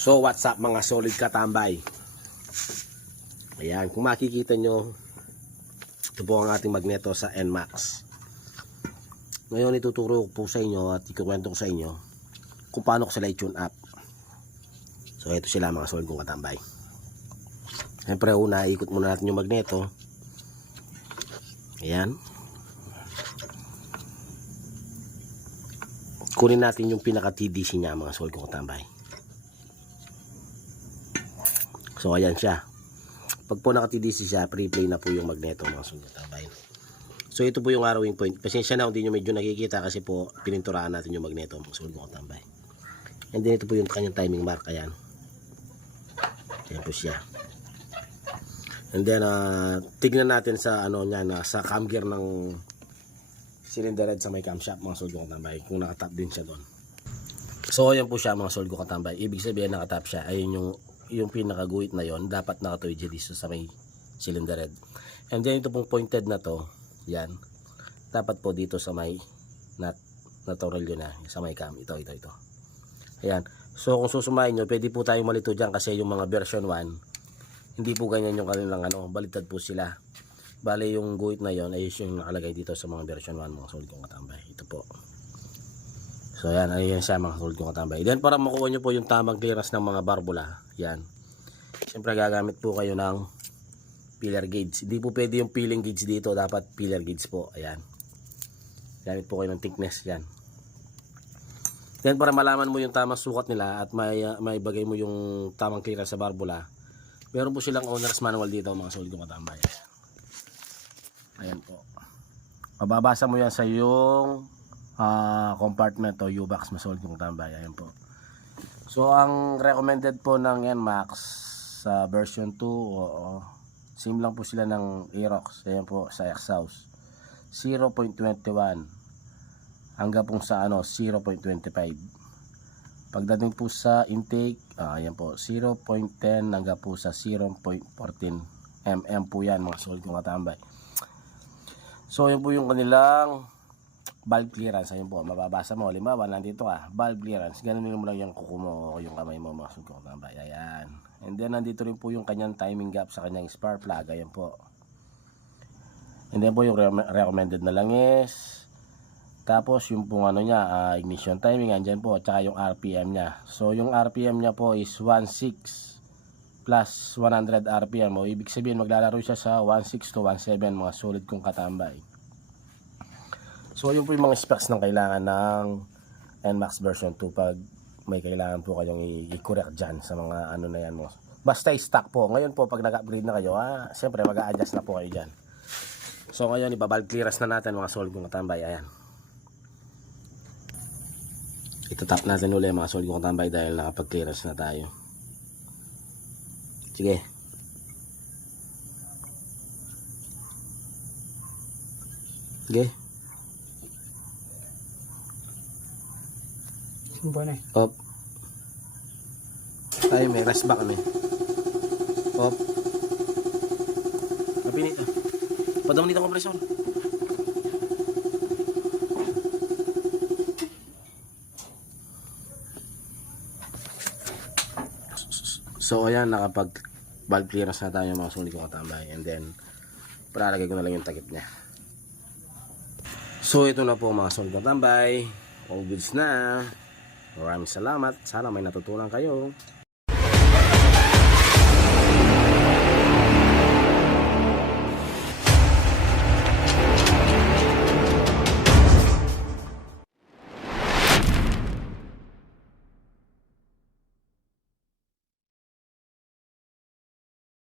So what's up mga solid katambay. Ayan, kung makikita nyo, ito po ang ating magneto sa NMAX. Ngayon ituturo ko po sa inyo at ikukwento ko sa inyo kung paano ko sila i-tune up. So ito sila mga solid kong katambay. Siyempre una, ikot muna natin yung magneto. Ayan. Kunin natin yung pinaka TDC niya mga solid kong katambay. So ayan siya. Pag po naka TDC siya, pre-play na po yung magneto mga solid kong katambay. So ito po yung arrowing point. Pasensya na kung di nyo medyo nakikita kasi po pininturahan natin yung magneto mga solid kong katambay. And then ito po yung kanyang timing mark. Ayan. Ayan po siya. And then tignan natin sa ano niya na sa cam gear ng cylinder head sa may camshaft mga solid kong katambay kung nakatap din siya doon. So ayan po siya mga solid kong katambay. Ibig sabihin nakatap siya. Ayun yung pinakaguhit na yon, dapat nakatuwid siya dito sa may cylinder head. And then ito pong pointed na to, yan. Dapat po dito sa may natural yun na, sa may cam. Ito. Ayan. So kung susumahin nyo, pwede po tayong malito dyan kasi yung mga version 1, hindi po ganyan yung kanilang baliktad po sila. Bale yung guhit na yon ay yung nakalagay dito sa mga version 1 mga solid kong katambay. Ito po. So ayan, ayan siya mga solid kong katambay. Then para makuha nyo po yung tamang clearance ng mga barbula, yan. Siyempre gagamit po kayo ng pillar gauge. Hindi po pwede yung peeling gauge dito, dapat pillar gauge po. Ayan. Gamit po kayo ng thickness, yan. Then para malaman mo yung tamang sukat nila at may bagay mo yung tamang clearance sa barbula, meron po silang owner's manual dito mga solid kong katambay. Ayan po. Mababasa mo yan sa yung compartment o U-box mga solid kong katambay. Ayan po. So ang recommended po ng NMAX sa version 2, same lang po sila ng Aerox. Ayan po sa exhaust 0.21 hanggang po sa 0.25. Pagdating po sa intake, ayan po 0.10 hanggang po sa 0.14 mm po yan mga solid kong katambay. So yun po yung kanilang valve clearance. Ayun po, mababasa mo. Halimbawa, nandito ka, valve clearance. Ganun mo lang yung kuko mo o yung kamay mo mga solid kong katambay. Ayan. And then nandito rin po yung kanyang timing gap sa kanyang spark plug. Ayan po. And then po yung recommended na langis. Tapos yung pong niya, ignition timing. Andyan po. At saka yung RPM niya. So yung RPM niya po is 16 plus 100 RPM. O ibig sabihin maglalaro siya sa 16 to 17 mga solid kong katambay. So yun po yung mga specs ng kailangan ng NMAX version 2 pag may kailangan po kayong i-correct dyan sa mga na yan mo. Basta i-stock po. Ngayon po pag nag-upgrade na kayo, siyempre mag-a-adjust na po kayo dyan. So ngayon iba-valve clearance na natin mga solid kong katambay. Ayan. Ito-tap natin ulit mga solid kong katambay dahil nakapag-clearance na tayo. Sige. Sige. Op. Ay, may rest back kami. Op. Kapinit ah. Padam dito ang kompresyon. So ayan, nakapag valve clearance na tayo mga solid kong katambay. And then paralagay ko na lang yung takip niya. So ito na po mga solid kong katambay. All goods na. Maraming salamat. Sana may natutunan kayo.